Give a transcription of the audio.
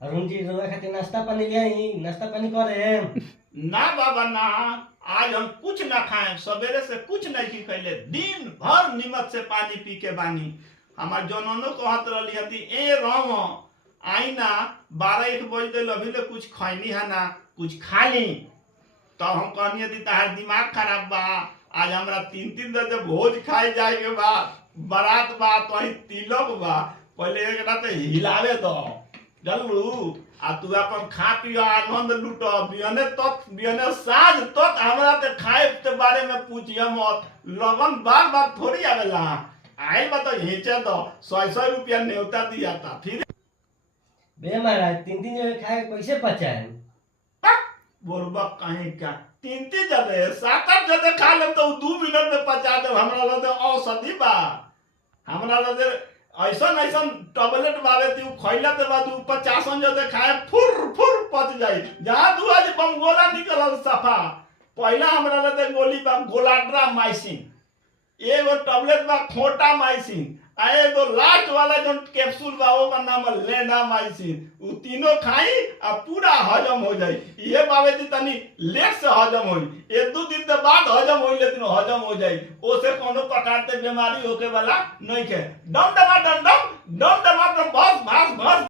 अरुण जी रोए खातिर नाश्ता पानी ले आई, नाश्ता पानी करे। ना बाबा ना, आज हम कुछ ना खाए, सवेरे से कुछ नहीं खैले, दिन भर नीमक से पानी पी के बानी। हमार जननो कहत रही हती ए रम आई ना 12-1 बज गए अभी ले कुछ खैनी है ना, कुछ खा ली। तो हम कहनी हती तार दिमाग खराब बा, आज हमरा 3-3 बजे भोज खाए जाए के बा, बारात बा तो तिलक बा, पहले एक रात हिलावे दो जल्लू आ तू अपन खा पी आनंद लूट। बियने साँझ तक हमरा ते खाए के बारे में पूछिए मत, लगन बार बार थोड़ी आवेला। आइल बा तो हिचे दो 100 रुपया न्योता दिया था फिर बे महाराज 3-3 जगह खाए कैसे पचाए? बोरबा कहीं क्या 3-3 जने 7-8 जने खा ले तो 2 मिनट में पचा दे। हमरा लगे औषधि बा, हमरा लगे ऐसा टैबलेट बावे ती खइला के बाद 50 जने खाए फुर फुर पच जाई। जहां तू आज बम गोला निकलल सफा, पहला हमरा लगे गोली बा गोलाड्रा माइसिन, एगो टैबलेट बा खोटा माइसिन, आ एगो लास्ट वाला जो कैप्सूल बा ओकर नाम है लेंडा माइसिन। उ तीनों खाई आ पूरा हजम हो जाई। ये बावे दी तनी लेट से हजम होई, 1-2 दिन के बाद हजम होई, लेकिन हजम हो जाई। ओसे कोनो प्रकार के बीमारी होके वाला नहीं के। डम डमा डम डम डम डमा डम बस बस बस।